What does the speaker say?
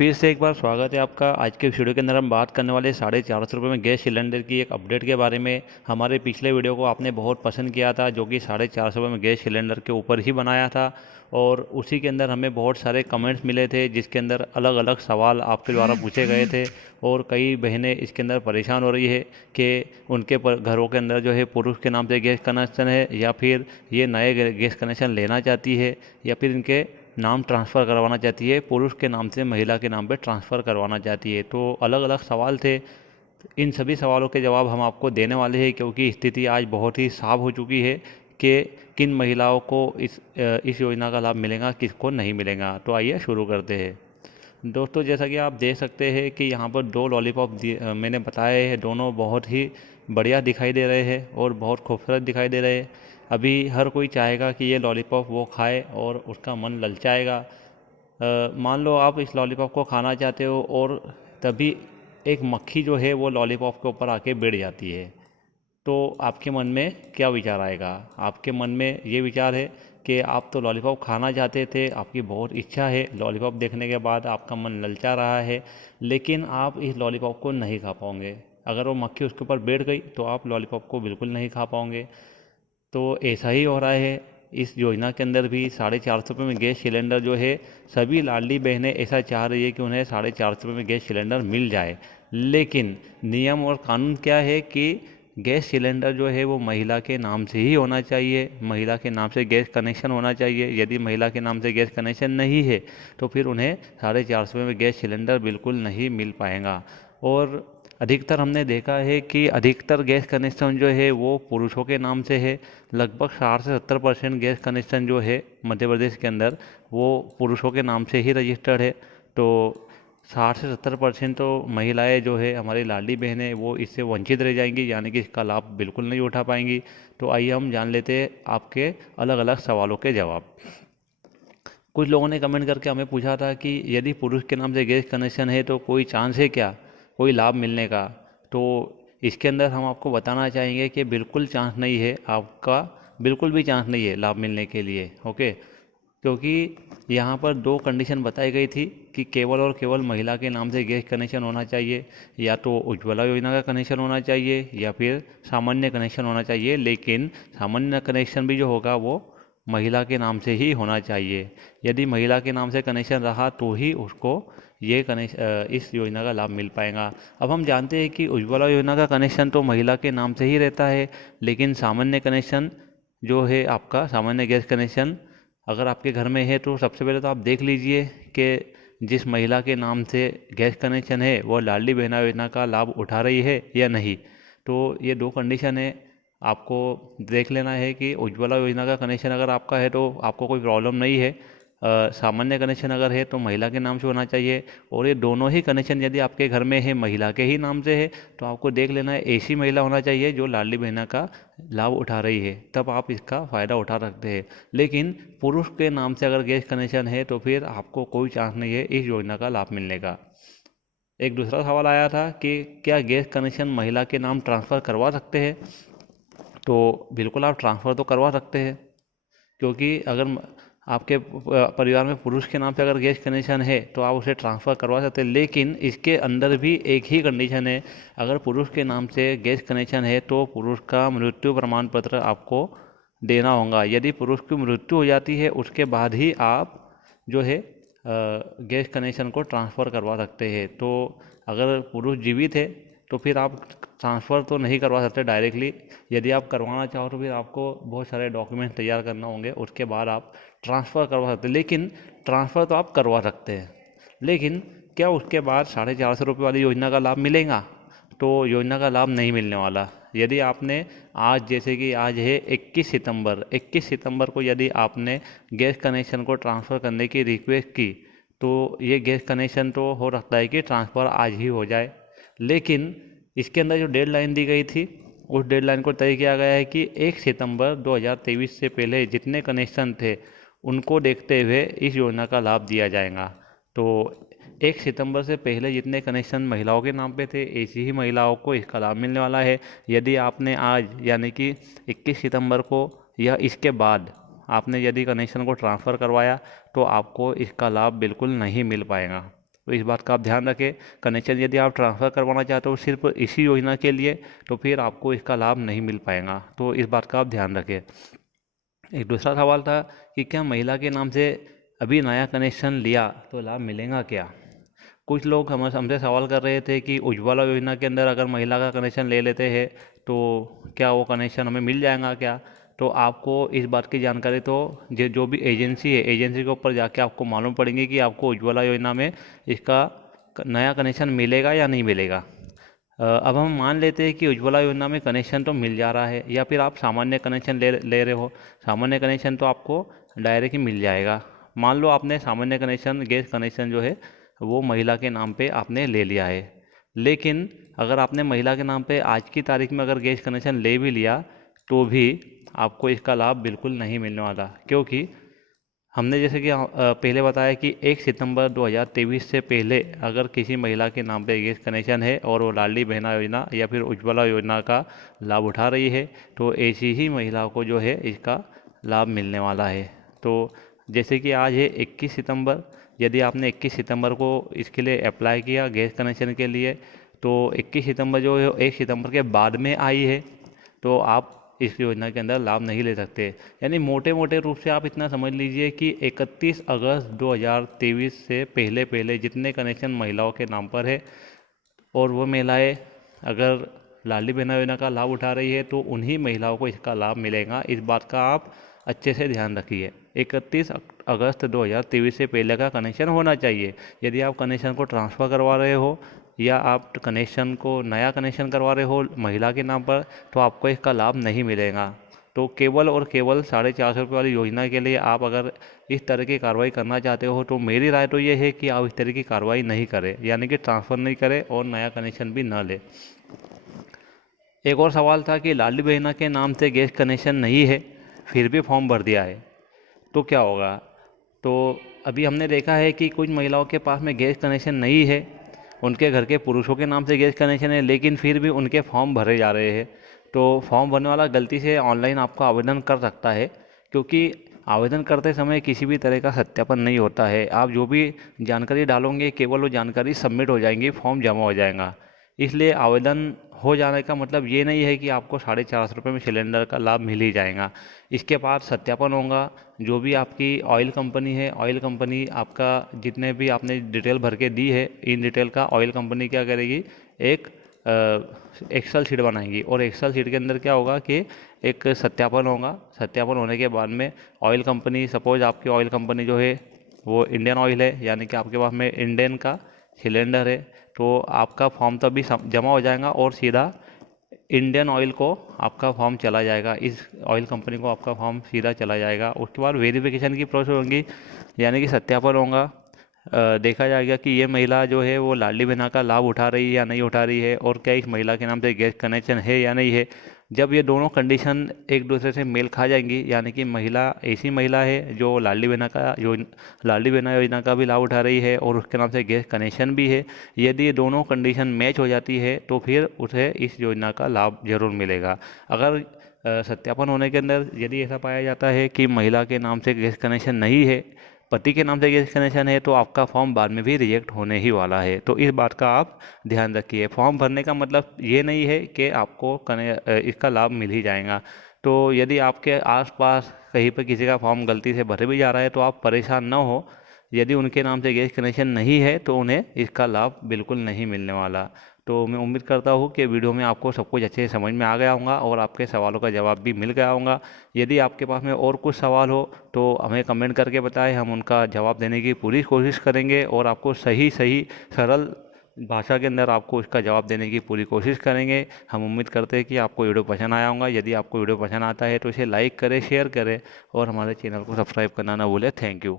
फिर से एक बार स्वागत है आपका। आज के वीडियो के अंदर हम बात करने वाले 450 रुपये में गैस सिलेंडर की एक अपडेट के बारे में। हमारे पिछले वीडियो को आपने बहुत पसंद किया था, जो कि 450 रुपये में गैस सिलेंडर के ऊपर ही बनाया था, और उसी के अंदर हमें बहुत सारे कमेंट्स मिले थे, जिसके अंदर अलग अलग सवाल आपके द्वारा पूछे गए थे। और कई बहनें इसके अंदर परेशान हो रही है कि उनके घरों के अंदर जो है पुरुष के नाम से गैस कनेक्शन है, या फिर ये नए गैस कनेक्शन लेना चाहती है, या फिर इनके नाम ट्रांसफ़र करवाना चाहती है, पुरुष के नाम से महिला के नाम पे ट्रांसफ़र करवाना चाहती है। तो अलग अलग सवाल थे। इन सभी सवालों के जवाब हम आपको देने वाले हैं, क्योंकि स्थिति आज बहुत ही साफ हो चुकी है कि किन महिलाओं को इस योजना का लाभ मिलेगा, किसको नहीं मिलेगा। तो आइए शुरू करते हैं। दोस्तों, जैसा कि आप देख सकते हैं कि यहाँ पर दो लॉलीपॉप मैंने बताए हैं, दोनों बहुत ही बढ़िया दिखाई दे रहे हैं और बहुत खूबसूरत दिखाई दे रहे हैं। अभी हर कोई चाहेगा कि ये लॉलीपॉप वो खाए और उसका मन ललचाएगा। मान लो आप इस लॉलीपॉप को खाना चाहते हो और तभी एक मक्खी जो है वो लॉलीपॉप के ऊपर आके बैठ जाती है, तो आपके मन में क्या विचार आएगा? आपके मन में ये विचार है कि आप तो लॉलीपॉप खाना चाहते थे, आपकी बहुत इच्छा है, लॉलीपॉप देखने के बाद आपका मन ललचा रहा है, लेकिन आप इस लॉलीपॉप को नहीं खा पाओगे। अगर वो मक्खी उसके ऊपर बैठ गई तो आप लॉलीपॉप को बिल्कुल नहीं खा पाओगे। तो ऐसा ही हो रहा है इस योजना के अंदर भी। 450 रुपये में गैस सिलेंडर जो है, सभी लाडली बहनें ऐसा चाह रही है कि उन्हें 450 रुपये में गैस सिलेंडर मिल जाए। लेकिन नियम और कानून क्या है कि गैस सिलेंडर जो है वो महिला के नाम से ही होना चाहिए, महिला के नाम से गैस कनेक्शन होना चाहिए। यदि महिला के नाम से गैस कनेक्शन नहीं है तो फिर उन्हें 450 रुपये में गैस सिलेंडर बिल्कुल नहीं मिल पाएगा। और अधिकतर हमने देखा है कि अधिकतर गैस कनेक्शन जो है वो पुरुषों के नाम से है। लगभग 60 से 70% गैस कनेक्शन जो है मध्य प्रदेश के अंदर वो पुरुषों के नाम से ही रजिस्टर्ड है। तो 60 से 70% तो महिलाएं जो है, हमारी लाडली बहनें, वो इससे वंचित रह जाएंगी, यानी कि इसका लाभ बिल्कुल नहीं उठा पाएंगी। तो आइए हम जान लेते हैं आपके अलग अलग सवालों के जवाब। कुछ लोगों ने कमेंट करके हमें पूछा था कि यदि पुरुष के नाम से गैस कनेक्शन है तो कोई चांस है क्या, कोई लाभ मिलने का? तो इसके अंदर हम आपको बताना चाहेंगे कि बिल्कुल चांस नहीं है आपका, बिल्कुल भी चांस नहीं है लाभ मिलने के लिए। ओके, क्योंकि यहाँ पर दो कंडीशन बताई गई थी कि केवल और केवल महिला के नाम से गैस कनेक्शन होना चाहिए, या तो उज्ज्वला योजना का कनेक्शन होना चाहिए, या फिर सामान्य कनेक्शन होना चाहिए। लेकिन सामान्य कनेक्शन भी जो होगा वो महिला के नाम से ही होना चाहिए। यदि महिला के नाम से कनेक्शन रहा तो ही उसको ये इस योजना का लाभ मिल पाएगा। अब हम जानते हैं कि उज्ज्वला योजना का कनेक्शन तो महिला के नाम से ही रहता है, लेकिन सामान्य कनेक्शन जो है, आपका सामान्य गैस कनेक्शन अगर आपके घर में है तो सबसे पहले तो आप देख लीजिए कि जिस महिला के नाम से गैस कनेक्शन है वो लाडली बहना योजना का लाभ उठा रही है या नहीं। तो ये दो कंडीशन है, आपको देख लेना है कि उज्ज्वला योजना का कनेक्शन अगर आपका है तो आपको कोई प्रॉब्लम नहीं है। सामान्य कनेक्शन अगर है तो महिला के नाम से होना चाहिए। और ये दोनों ही कनेक्शन यदि आपके घर में है, महिला के ही नाम से है, तो आपको देख लेना है ऐसी महिला होना चाहिए जो लाडली बहना का लाभ उठा रही है, तब आप इसका फ़ायदा उठा सकते हैं। लेकिन पुरुष के नाम से अगर गैस कनेक्शन है तो फिर आपको कोई चांस नहीं है इस योजना का लाभ मिलने का। एक दूसरा सवाल आया था कि क्या गैस कनेक्शन महिला के नाम ट्रांसफ़र करवा सकते हैं? तो बिल्कुल आप ट्रांसफ़र तो करवा सकते हैं, क्योंकि अगर आपके परिवार में पुरुष के नाम पे अगर गैस कनेक्शन है तो आप उसे ट्रांसफ़र करवा सकते हैं। लेकिन इसके अंदर भी एक ही कंडीशन है, अगर पुरुष के नाम से गैस कनेक्शन है तो पुरुष का मृत्यु प्रमाण पत्र आपको देना होगा। यदि पुरुष की मृत्यु हो जाती है उसके बाद ही आप जो है गैस कनेक्शन को ट्रांसफ़र करवा सकते हैं। तो अगर पुरुष जीवित है तो फिर आप ट्रांसफ़र तो नहीं करवा सकते डायरेक्टली। यदि आप करवाना चाहो तो फिर आपको बहुत सारे डॉक्यूमेंट तैयार करना होंगे, उसके बाद आप ट्रांसफ़र करवा सकते हैं। लेकिन ट्रांसफ़र तो आप करवा सकते हैं, लेकिन क्या उसके बाद 450 रुपये वाली योजना का लाभ मिलेगा? तो योजना का लाभ नहीं मिलने वाला। यदि आपने आज, जैसे कि आज है 21 सितंबर को यदि आपने गैस कनेक्शन को ट्रांसफ़र करने की रिक्वेस्ट की तो ये गैस कनेक्शन तो हो सकता है कि ट्रांसफ़र आज ही हो जाए। लेकिन इसके अंदर जो डेडलाइन दी गई थी उस डेडलाइन को तय किया गया है कि 1 सितंबर 2023 से पहले जितने कनेक्शन थे उनको देखते हुए इस योजना का लाभ दिया जाएगा। तो 1 सितंबर से पहले जितने कनेक्शन महिलाओं के नाम पे थे ऐसी ही महिलाओं को इसका लाभ मिलने वाला है। यदि आपने आज यानी कि 21 सितंबर को या इसके बाद आपने यदि कनेक्शन को ट्रांसफ़र करवाया तो आपको इसका लाभ बिल्कुल नहीं मिल पाएगा। तो इस बात का आप ध्यान रखें। कनेक्शन यदि आप ट्रांसफ़र करवाना चाहते हो सिर्फ इसी योजना के लिए, तो फिर आपको इसका लाभ नहीं मिल पाएगा, तो इस बात का आप ध्यान रखें। एक दूसरा सवाल था कि क्या महिला के नाम से अभी नया कनेक्शन लिया तो लाभ मिलेगा क्या। कुछ लोग हमसे सवाल कर रहे थे कि उज्ज्वला योजना के अंदर अगर महिला का कनेक्शन ले लेते हैं तो क्या वो कनेक्शन हमें मिल जाएगा क्या। तो आपको इस बात की जानकारी तो जो भी एजेंसी है, एजेंसी के ऊपर जाके आपको मालूम पड़ेंगे कि आपको उज्ज्वला योजना में इसका नया कनेक्शन मिलेगा या नहीं मिलेगा। अब हम मान लेते हैं कि उज्ज्वला योजना में कनेक्शन तो मिल जा रहा है, या फिर आप सामान्य कनेक्शन ले रहे हो। सामान्य कनेक्शन तो आपको डायरेक्ट ही मिल जाएगा। मान लो आपने सामान्य कनेक्शन, गैस कनेक्शन जो है वो महिला के नाम पे आपने ले लिया है, लेकिन अगर आपने महिला के नाम पे आज की तारीख में अगर गैस कनेक्शन ले भी लिया तो भी आपको इसका लाभ बिल्कुल नहीं मिलने वाला, क्योंकि हमने जैसे कि पहले बताया कि 1 सितंबर 2023 से पहले अगर किसी महिला के नाम पे गैस कनेक्शन है और वो लाडली बहना योजना या फिर उज्ज्वला योजना का लाभ उठा रही है, तो ऐसी ही महिला को जो है इसका लाभ मिलने वाला है। तो जैसे कि आज है 21 सितंबर, यदि आपने 21 सितंबर को इसके लिए अप्लाई किया गैस कनेक्शन के लिए, तो 21 सितंबर जो है 1 सितंबर के बाद में आई है, तो आप इस योजना के अंदर लाभ नहीं ले सकते। यानी मोटे मोटे रूप से आप इतना समझ लीजिए कि 31 अगस्त 2023 से पहले पहले जितने कनेक्शन महिलाओं के नाम पर है और वो महिलाएं अगर लाडली बहना योजना का लाभ उठा रही है तो उन्हीं महिलाओं को इसका लाभ मिलेगा। इस बात का आप अच्छे से ध्यान रखिए। 31 अगस्त 2023 से पहले का कनेक्शन होना चाहिए। यदि आप कनेक्शन को ट्रांसफ़र करवा रहे हो या आप कनेक्शन को नया कनेक्शन करवा रहे हो महिला के नाम पर, तो आपको इसका लाभ नहीं मिलेगा। तो केवल और केवल 450 रुपये वाली योजना के लिए आप अगर इस तरह की कार्रवाई करना चाहते हो तो मेरी राय तो ये है कि आप इस तरह की कार्रवाई नहीं करें, यानी कि ट्रांसफ़र नहीं करें और नया कनेक्शन भी ना लें। एक और सवाल था कि लाडली बहना के नाम से गैस कनेक्शन नहीं है फिर भी फॉर्म भर दिया है तो क्या होगा। तो अभी हमने देखा है कि कुछ महिलाओं के पास में गैस कनेक्शन नहीं है, उनके घर के पुरुषों के नाम से गैस कनेक्शन है, लेकिन फिर भी उनके फॉर्म भरे जा रहे हैं। तो फॉर्म भरने वाला गलती से ऑनलाइन आपका आवेदन कर सकता है, क्योंकि आवेदन करते समय किसी भी तरह का सत्यापन नहीं होता है। आप जो भी जानकारी डालोगे केवल वो जानकारी सबमिट हो जाएंगी, फॉर्म जमा हो जाएगा। इसलिए आवेदन हो जाने का मतलब ये नहीं है कि आपको 450 रुपये में सिलेंडर का लाभ मिल ही जाएगा। इसके बाद सत्यापन होगा। जो भी आपकी ऑयल कंपनी है, ऑयल कंपनी आपका जितने भी आपने डिटेल भर के दी है, इन डिटेल का ऑयल कंपनी क्या करेगी, एक एक्सेल शीट बनाएंगी और एक्सेल शीट के अंदर क्या होगा कि एक सत्यापन होगा। सत्यापन होने के बाद में ऑयल कंपनी, सपोज आपकी ऑयल कंपनी जो है वो इंडियन ऑयल है, यानी कि आपके पास में इंडियन का सिलेंडर है, तो आपका फॉर्म तभी जमा हो जाएगा और सीधा इंडियन ऑयल को आपका फॉर्म चला जाएगा, इस ऑयल कंपनी को आपका फॉर्म सीधा चला जाएगा। उसके बाद वेरिफिकेशन की प्रोसेस होगी, यानी कि सत्यापन होगा। देखा जाएगा कि ये महिला जो है वो लाडली बहना का लाभ उठा रही है या नहीं उठा रही है, और क्या इस महिला के नाम से गैस कनेक्शन है या नहीं है। जब ये दोनों कंडीशन एक दूसरे से मेल खा जाएंगी, यानी कि महिला ऐसी महिला है जो लाडली बहना योजना का भी लाभ उठा रही है और उसके नाम से गैस कनेक्शन भी है, यदि ये दोनों कंडीशन मैच हो जाती है तो फिर उसे इस योजना का लाभ जरूर मिलेगा। अगर सत्यापन होने के अंदर यदि ऐसा पाया जाता है कि महिला के नाम से गैस कनेक्शन नहीं है, पति के नाम से गैस कनेक्शन है, तो आपका फॉर्म बाद में भी रिजेक्ट होने ही वाला है। तो इस बात का आप ध्यान रखिए। फॉर्म भरने का मतलब ये नहीं है कि आपको इसका लाभ मिल ही जाएगा। तो यदि आपके आसपास कहीं पर किसी का फॉर्म गलती से भरे भी जा रहा है तो आप परेशान न हो। यदि उनके नाम से गैस कनेक्शन नहीं है तो उन्हें इसका लाभ बिल्कुल नहीं मिलने वाला। तो मैं उम्मीद करता हूँ कि वीडियो में आपको सब कुछ अच्छे से समझ में आ गया होगा और आपके सवालों का जवाब भी मिल गया होगा। यदि आपके पास में और कुछ सवाल हो तो हमें कमेंट करके बताएं, हम उनका जवाब देने की पूरी कोशिश करेंगे और आपको सही सरल भाषा के अंदर आपको उसका जवाब देने की पूरी कोशिश करेंगे। हम उम्मीद करते हैं कि आपको वीडियो पसंद आया होगा। यदि आपको वीडियो पसंद आता है तो इसे लाइक करें, शेयर करें और हमारे चैनल को सब्सक्राइब करना ना भूलें। Thank you.